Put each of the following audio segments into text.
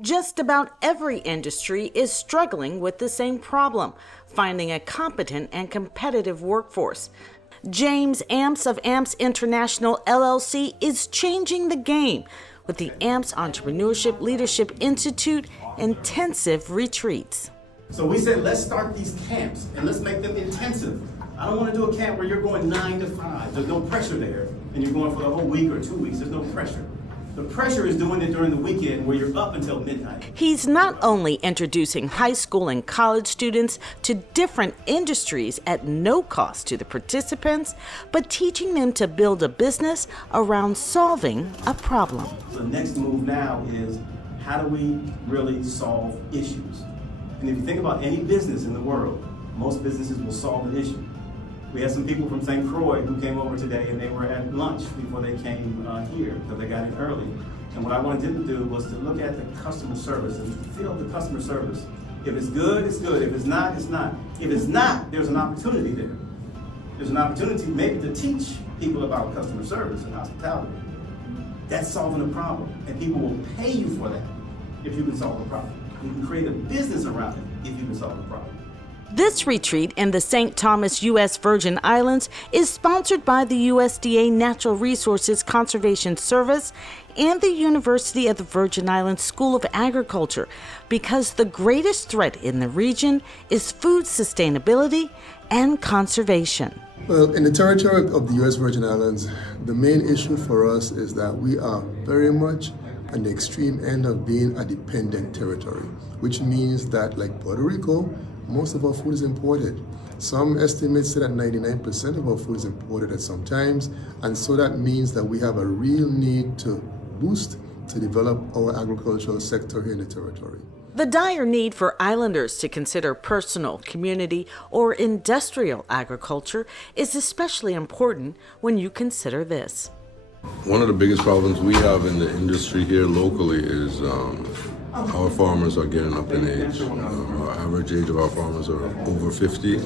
Just about every industry is struggling with the same problem, finding a competent and competitive workforce. James Amps of Amps International LLC is changing the game with the Amps Entrepreneurship Leadership Institute intensive retreats. So we said, let's start these camps and let's make them intensive. I don't want to do a camp where you're going 9 to 5. There's no pressure there. And you're going for the whole week or 2 weeks. There's no pressure. The pressure is doing it during the weekend where you're up until midnight. He's not only introducing high school and college students to different industries at no cost to the participants, but teaching them to build a business around solving a problem. The next move now is, how do we really solve issues? And if you think about any business in the world, most businesses will solve an issue. We had some people from St. Croix who came over today, and they were at lunch before they came here because they got in early. And what I wanted them to do was to look at the customer service and feel the customer service. If it's good, it's good. If it's not, it's not. If it's not, there's an opportunity there. There's an opportunity maybe to teach people about customer service and hospitality. That's solving a problem, and people will pay you for that if you can solve a problem. You can create a business around it if you can solve a problem. This retreat in the St. Thomas, U.S. Virgin Islands is sponsored by the USDA Natural Resources Conservation Service and the University of the Virgin Islands School of Agriculture because the greatest threat in the region is food sustainability and conservation. Well, in the territory of the U.S. Virgin Islands, the main issue for us is that we are very much on the extreme end of being a dependent territory, which means that, like Puerto Rico, most of our food is imported. Some estimates say that 99% of our food is imported at some times, and so that means that we have a real need to boost, to develop our agricultural sector here in the territory. The dire need for islanders to consider personal, community, or industrial agriculture is especially important when you consider this. One of the biggest problems we have in the industry here locally is our farmers are getting up in age. Our average age of our farmers are over 50.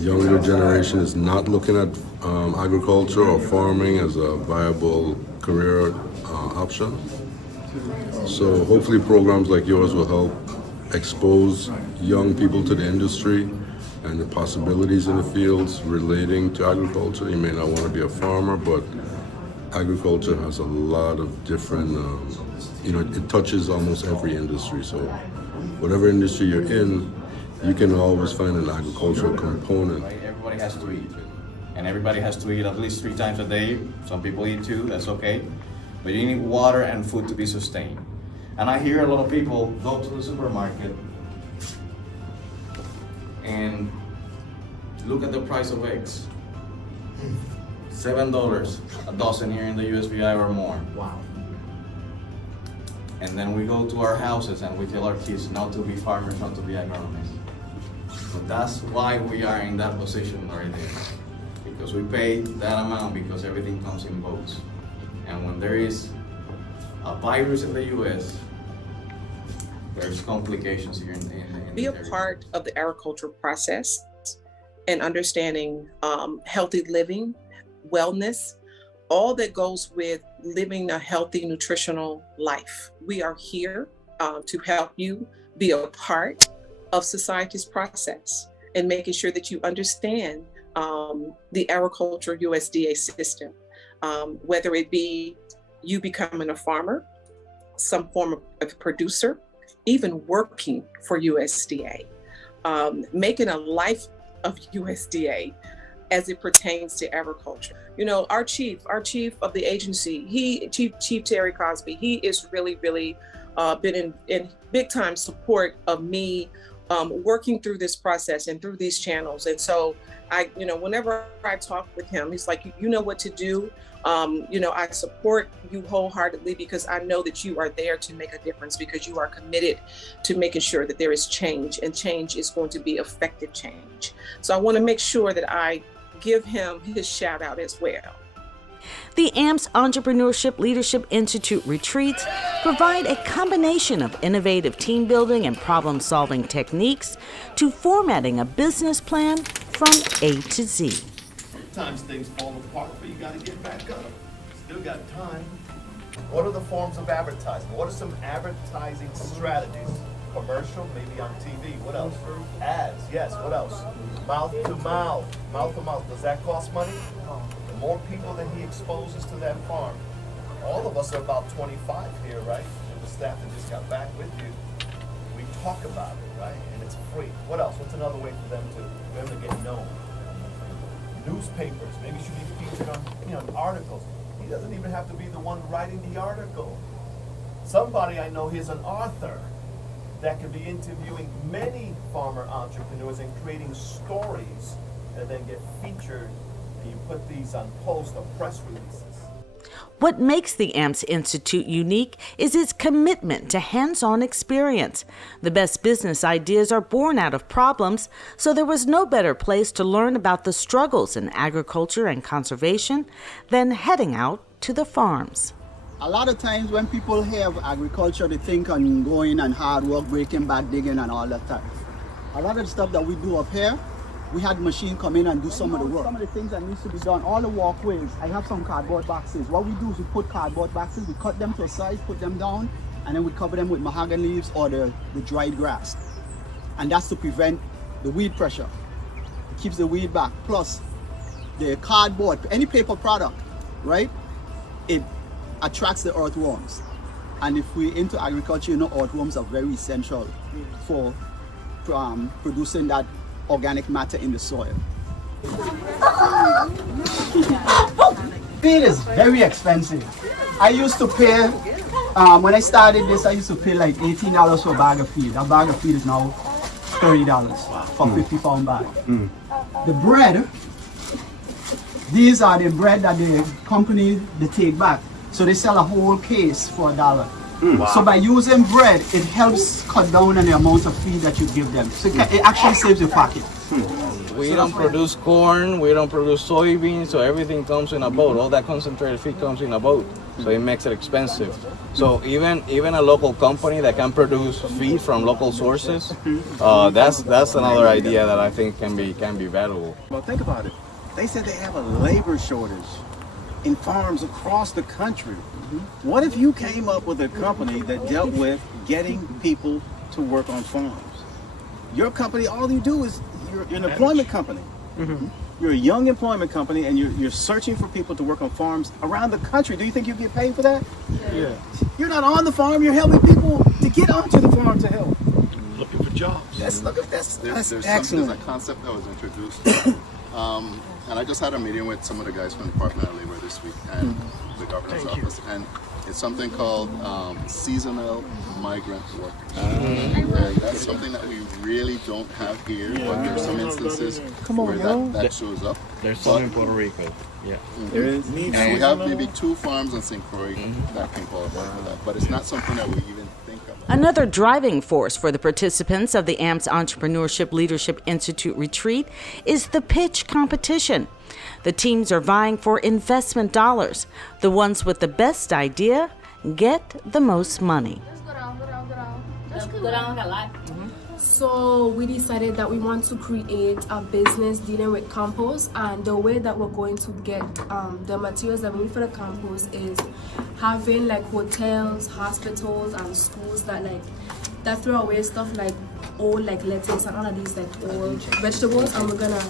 Younger generation is not looking at agriculture or farming as a viable career option. So hopefully programs like yours will help expose young people to the industry and the possibilities in the fields relating to agriculture. You may not want to be a farmer, but agriculture has a lot of different, it touches almost every industry. So whatever industry you're in, you can always find an agricultural component. Everybody has to eat, and everybody has to eat at least 3 times a day. Some people eat 2, that's okay. But you need water and food to be sustained. And I hear a lot of people go to the supermarket and look at the price of eggs. $7 a dozen here in the USVI or more. Wow. And then we go to our houses and we tell our kids not to be farmers, not to be agronomists. But that's why we are in that position right there. Because we pay that amount because everything comes in boats. And when there is a virus in the US, there's complications here in Be a part of the agricultural process and understanding healthy living, wellness, all that goes with living a healthy, nutritional life. We are here to help you be a part of society's process and making sure that you understand the agriculture USDA system, whether it be you becoming a farmer, some form of a producer, even working for USDA, making a life of USDA as it pertains to agriculture. You know, our chief of the agency, Chief Terry Cosby, he is really been in big time support of me working through this process and through these channels. And so whenever I talk with him, he's like, you know what to do. I support you wholeheartedly because I know that you are there to make a difference, because you are committed to making sure that there is change, and change is going to be effective change. So I want to make sure that I give him his shout out as well. The AMPS Entrepreneurship Leadership Institute retreats provide a combination of innovative team building and problem-solving techniques to formatting a business plan from A to Z. Sometimes things fall apart, but you got to get back up. Still got time. What are the forms of advertising? What are some advertising strategies? Commercial, maybe on TV. What else? Ads, yes. What else? Mouth to mouth. Mouth to mouth. Does that cost money? The more people that he exposes to that farm, all of us are about 25 here, right? And the staff that just got back with you, we talk about it, right? And it's free. What else? What's another way for them to get known? Newspapers, maybe should be featured on, articles. He doesn't even have to be the one writing the article. Somebody I know, he's an author that could be interviewing many farmer entrepreneurs and creating stories that then get featured, and you put these on post or press releases. What makes the AMPS Institute unique is its commitment to hands-on experience. The best business ideas are born out of problems, so there was no better place to learn about the struggles in agriculture and conservation than heading out to the farms. A lot of times when people hear of agriculture, they think on going and hard work, breaking back, digging and all that type. A lot of the stuff that we do up here, we had machine come in and do some of the work. Some of the things that needs to be done, all the walkways, I have some cardboard boxes. What we do is we put cardboard boxes, we cut them to a size, put them down, and then we cover them with mahogany leaves or the dried grass. And that's to prevent the weed pressure. It keeps the weed back. Plus, the cardboard, any paper product, right? It attracts the earthworms. And if we're into agriculture, earthworms are very essential for producing that organic matter in the soil. Feed is very expensive. I used to pay, when I started this, I used to pay like $18 for a bag of feed. That bag of feed is now $30 for a 50-pound bag. The bread, these are the bread that the company, they take back. So they sell a whole case for $1. Wow. So by using bread, it helps cut down on the amount of feed that you give them. So it actually saves your pocket. We don't produce corn, we don't produce soybeans, so everything comes in a boat. All that concentrated feed comes in a boat, so it makes it expensive. So even a local company that can produce feed from local sources, that's another idea that I think can be valuable. Well, think about it. They said they have a labor shortage in farms across the country. What if you came up with a company that dealt with getting people to work on farms? Your company, all you do is, you're an employment company. You're a young employment company and you're searching for people to work on farms around the country. Do you think you get paid for that? Yeah. You're not on the farm, you're helping people to get onto the farm to help. Looking for jobs. That's There's excellent. a concept that was introduced. And I just had a meeting with some of the guys from the Department of Labor this week and the governor's office. And it's something called seasonal migrant workers. And that's something that we really don't have here, but there's some instances where that shows up. There's some in Puerto Rico. Yeah. There is. And we have maybe 2 farms in St. Croix that can qualify for that, but it's not something that we even think about. Another driving force for the participants of the AMPS Entrepreneurship Leadership Institute retreat is the pitch competition. The teams are vying for investment dollars. The ones with the best idea get the most money. So we decided that we want to create a business dealing with compost, and the way that we're going to get the materials that we need for the compost is having like hotels, hospitals and schools that throw away stuff like old like lettuce and all of these like old vegetables, and we're gonna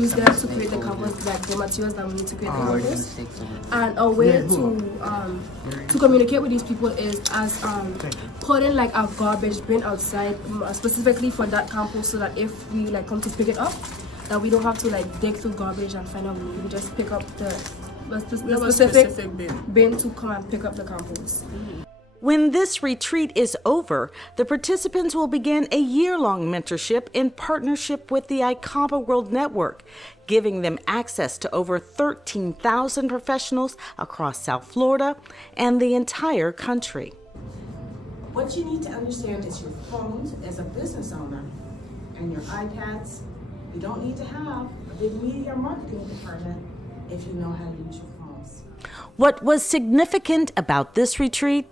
use them to create the compost, like the materials that we need to create the compost. And a way to communicate with these people is as putting like a garbage bin outside specifically for that compost, so that if we like come to pick it up, that we don't have to like dig through garbage and find out where we just pick up the specific bin to come and pick up the compost. When this retreat is over, the participants will begin a year-long mentorship in partnership with the ICABA World Network, giving them access to over 13,000 professionals across South Florida and the entire country. What you need to understand is your phones as a business owner and your iPads. You don't need to have a big media marketing department if you know how to use your phones. What was significant about this retreat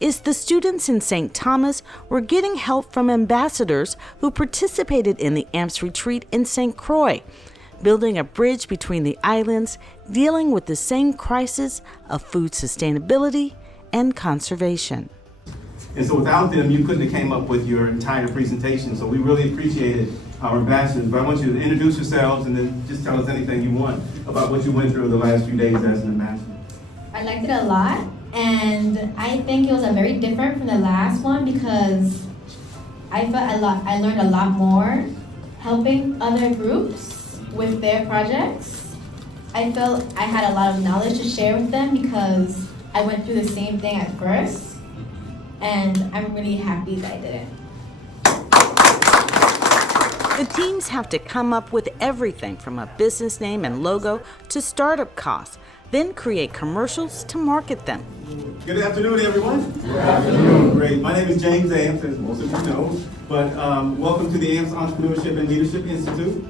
is the students in St. Thomas were getting help from ambassadors who participated in the AMPS retreat in St. Croix, building a bridge between the islands, dealing with the same crisis of food sustainability and conservation. And so without them, you couldn't have came up with your entire presentation. So we really appreciated our ambassadors. But I want you to introduce yourselves and then just tell us anything you want about what you went through the last few days as an ambassador. I liked it a lot, and I think it was very different from the last one because I learned a lot more helping other groups with their projects. I felt I had a lot of knowledge to share with them because I went through the same thing at first. And I'm really happy that I did it. The teams have to come up with everything from a business name and logo to startup costs, then create commercials to market them. Good afternoon, everyone. Good afternoon. Great. My name is James Ames, as most of you know, but welcome to the Ames Entrepreneurship and Leadership Institute.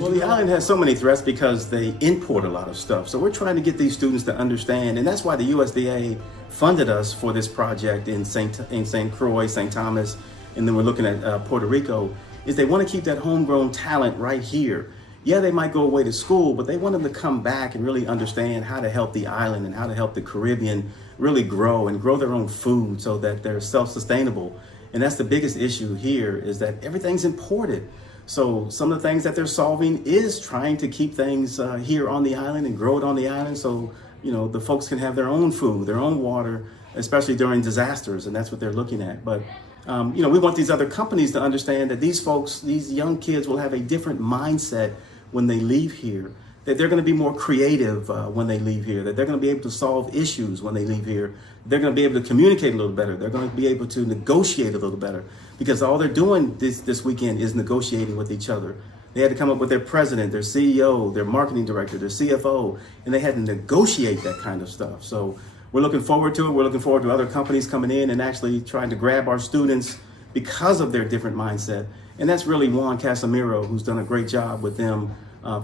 Well, the island has so many threats because they import a lot of stuff. So we're trying to get these students to understand, and that's why the USDA funded us for this project in St. Croix, St. Thomas, and then we're looking at Puerto Rico, is they want to keep that homegrown talent right here. Yeah, they might go away to school, but they want them to come back and really understand how to help the island and how to help the Caribbean really grow and grow their own food so that they're self-sustainable. And that's the biggest issue here, is that everything's imported. So some of the things that they're solving is trying to keep things here on the island and grow it on the island so, you know, the folks can have their own food, their own water, especially during disasters, and that's what they're looking at. But, you know, we want these other companies to understand that these folks, these young kids will have a different mindset when they leave here, that they're going to be more creative when they leave here, that they're going to be able to solve issues when they leave here, they're going to be able to communicate a little better, they're going to be able to negotiate a little better, because all they're doing this weekend is negotiating with each other. They had to come up with their president, their CEO, their marketing director, their CFO, and they had to negotiate that kind of stuff. So we're looking forward to it. We're looking forward to other companies coming in and actually trying to grab our students because of their different mindset. And that's really Juan Casimiro, who's done a great job with them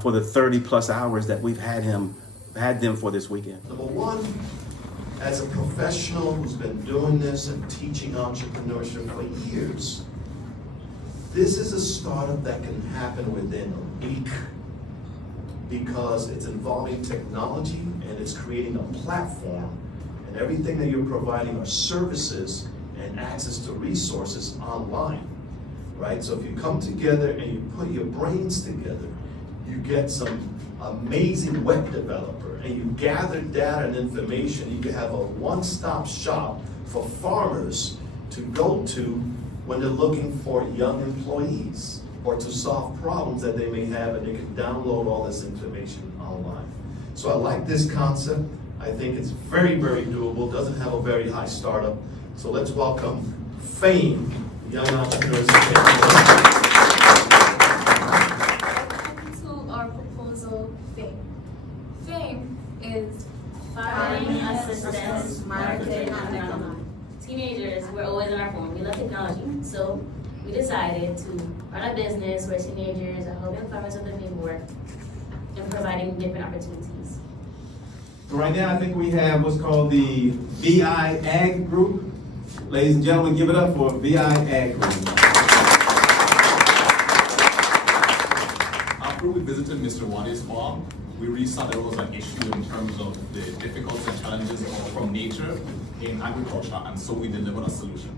for the 30 plus hours that we've had them for this weekend. Number one, as a professional who's been doing this and teaching entrepreneurship for years, this is a startup that can happen within a week because it's involving technology and it's creating a platform, and everything that you're providing are services and access to resources online, right? So if you come together and you put your brains together, you get some amazing web developer, and you gather data and information. You can have a one-stop shop for farmers to go to when they're looking for young employees or to solve problems that they may have, and they can download all this information online. So I like this concept. I think it's very, very doable. Doesn't have a very high startup. So let's welcome FAME, Young Entrepreneurs. FAME is Farming Assistance Marketing and Development. Teenagers, we're always on our phone. We love technology, so we decided to run a business where teenagers are helping farmers with their paperwork and providing different opportunities. So right now, I think we have what's called the VI Ag Group. Ladies and gentlemen, give it up for VI Ag Group. After we visited Mr. Wadi's farm, we really saw there was an issue in terms of the difficulties and challenges from nature in agriculture, and so we delivered a solution.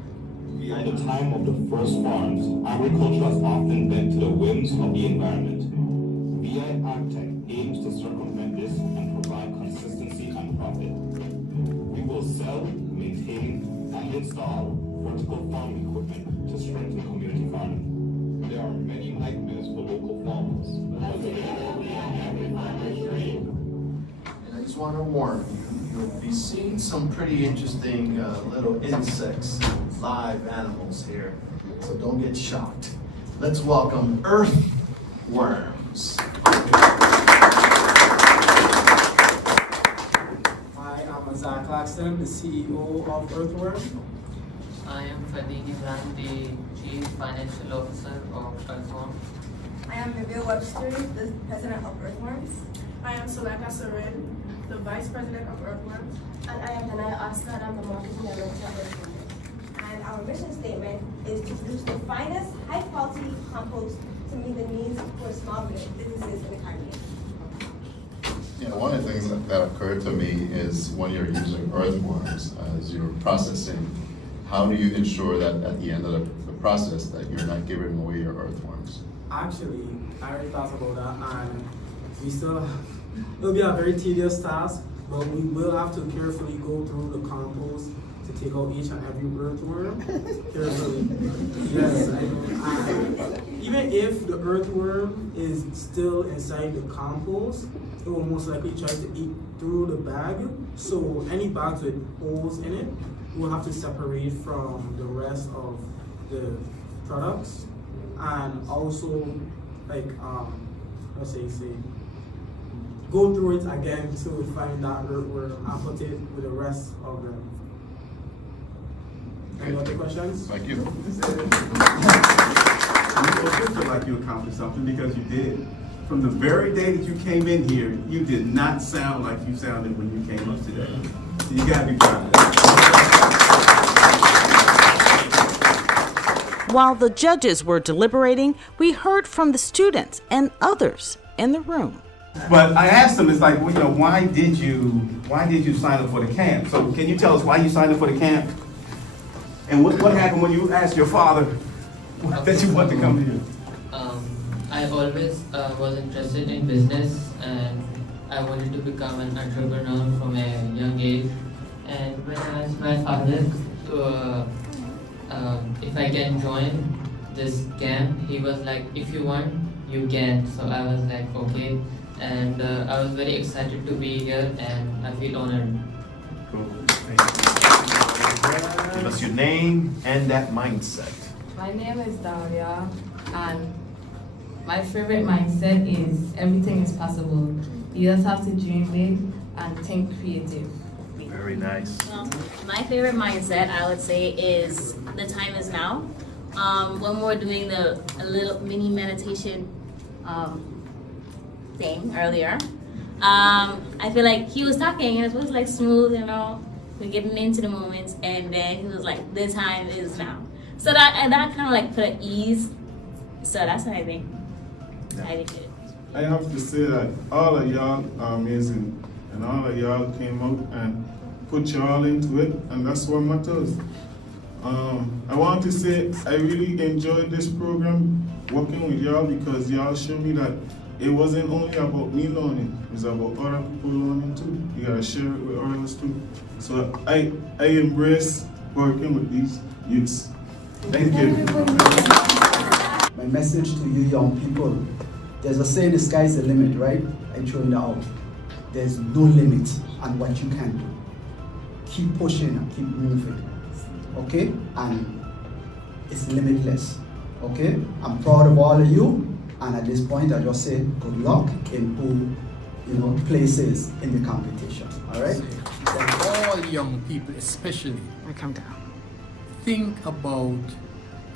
At the time of the first farms, agriculture has often bent to the whims of the environment. VI AgTech aims to circumvent this and provide consistency and profit. We will sell, maintain, and install vertical farming equipment to strengthen community farming. There are many nightmares for local farmers, but together we are every farmer's dream. And I just want to warn you, you'll be seeing some pretty interesting little insects, live animals here, so don't get shocked. Let's welcome earthworms. Hi, I'm Zach Claxton, the CEO of Earthworm. I am Fadini Imran, the Chief Financial Officer of Earthworm. I am Vivian Webster, the President of Earthworms. I am Solaka Sarin, the Vice President of Earthworms. And I am Danaya Oscar, I'm the Marketing Director of Earthworms. And our mission statement is to produce the finest, high-quality compost to meet the needs for small businesses in the Caribbean. One of the things that occurred to me is when you're using earthworms as you're processing, how do you ensure that at the end of the process that you're not giving away your earthworms? Actually, I already thought about that, and we still, it'll be a very tedious task, but we will have to carefully go through the compost to take out each and every earthworm carefully. Yes, I know. And even if the earthworm is still inside the compost, it will most likely try to eat through the bag. So any bags with holes in it, we'll have to separate from the rest of the products, and also like let's say go through it again to find that earthworm and put it with the rest of them. Any other questions? Thank you. You feel like you accomplished something because you did. From the very day that you came in here, you did not sound like you sounded when you came up today. So you gotta be proud of that. While the judges were deliberating, we heard from the students and others in the room. But I asked them, it's like, well, why did you sign up for the camp? So can you tell us why you signed up for the camp? And what happened when you asked your father that you wanted to come here? I always was interested in business, and I wanted to become an entrepreneur from a young age. And when I asked my father if I can join this camp, he was like, if you want, you can. So I was like, okay. And I was very excited to be here, and I feel honored. Cool. Give us your name and that mindset. My name is Daria, and my favorite mindset is everything is possible. You just have to dream big and think creative. Very nice. My favorite mindset, I would say, is the time is now. When we're doing a little mini meditation thing earlier, I feel like he was talking and it was like smooth, we're getting into the moments, and then he was like, the time is now. So that kind of like put at ease. So that's what I think. I did it. I have to say that all of y'all are amazing, and all of y'all came out and put y'all into it, and that's what matters. I want to say I really enjoyed this program working with y'all, because y'all showed me that it wasn't only about me learning, it's about other people learning too. You gotta share it with others too. So I embrace working with these youths. Thank you. My message to you young people, there's a saying, the sky's the limit, right? I throw it out. There's no limit on what you can do. Keep pushing and keep moving, okay? And it's limitless, okay? I'm proud of all of you, and at this point, I just say good luck in who places in the competition, all right? All young people, especially, think about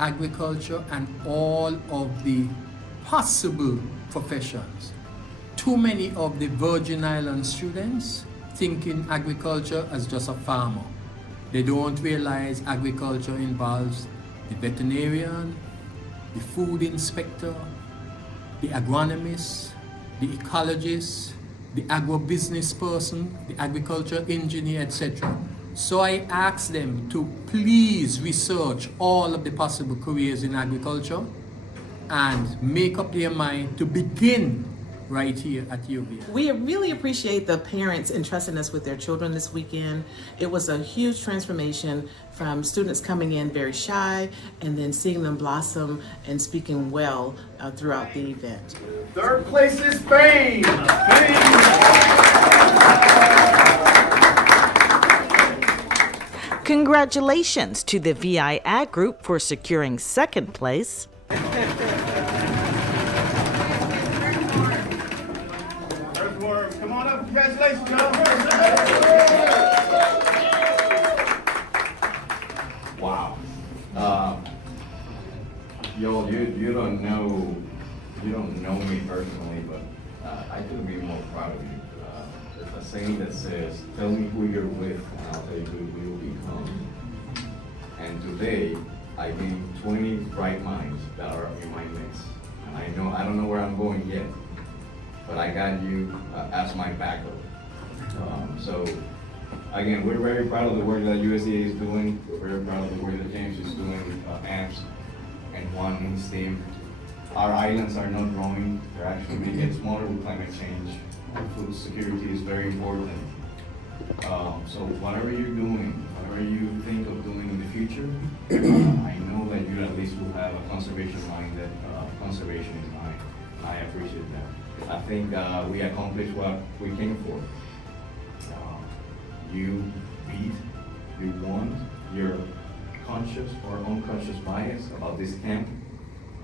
agriculture and all of the possible professions. Too many of the Virgin Islands students thinking agriculture as just a farmer. They don't realize agriculture involves the veterinarian, the food inspector, the agronomist, the ecologist, the agribusiness person, the agriculture engineer, etc. So I asked them to please research all of the possible careers in agriculture and make up their mind to begin right here at UVA. We really appreciate the parents entrusting us with their children this weekend. It was a huge transformation from students coming in very shy and then seeing them blossom and speaking well throughout the event. Third place is Spain. Congratulations to the VI Ag Group for securing second place. Come on up, congratulations, y'all. Wow. Y'all, you don't know me personally, but I couldn't be more proud of you. There's a saying that says, tell me who you're with, and I'll tell you who you will become. And today, I gained 20 bright minds that are in my midst. And I don't know where I'm going yet, but I got you as my backup. So again, we're very proud of the work that USDA is doing. We're very proud of the work that James is doing with AMPS and Juan and his team. Our islands are not growing, they're actually making smaller with climate change. Food security is very important. So whatever you're doing, whatever you think of doing in the future, I know that you at least will have a conservation mind, that conservation is mine. I appreciate that. I think we accomplished what we came for. You beat, you won your conscious or unconscious bias about this camp,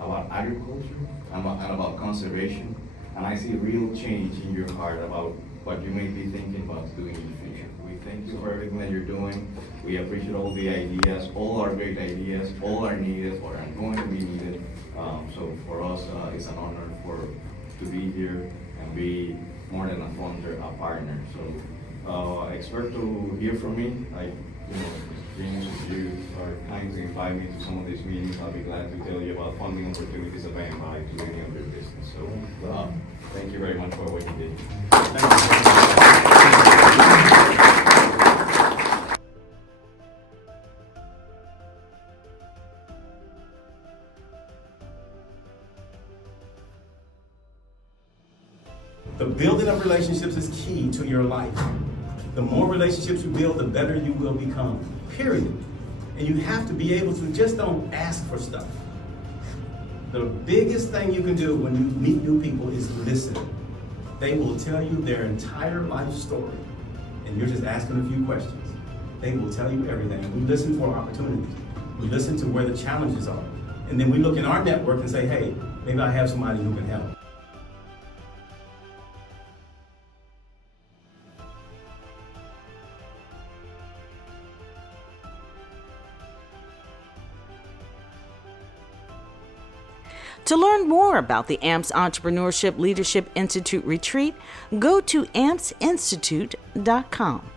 about agriculture, and about conservation. And I see real change in your heart about what you may be thinking about doing in the future. We thank you for everything that you're doing. We appreciate all the ideas, all our great ideas, all are needed or are going to be needed. So for us, it's an honor to be here and be more than a funder, a partner. So expect to hear from me. James, if you are kind to invite me to some of these meetings, I'll be glad to tell you about funding opportunities that may apply to any of your business. So thank you very much for what you did. Thank The building of relationships is key to your life. The more relationships you build, the better you will become, period. And you have to be able to just don't ask for stuff. The biggest thing you can do when you meet new people is listen. They will tell you their entire life story, and you're just asking a few questions. They will tell you everything. We listen for opportunities. We listen to where the challenges are. And then we look in our network and say, hey, maybe I have somebody who can help. To learn more about the AMPS Entrepreneurship Leadership Institute Retreat, go to ampsinstitute.com.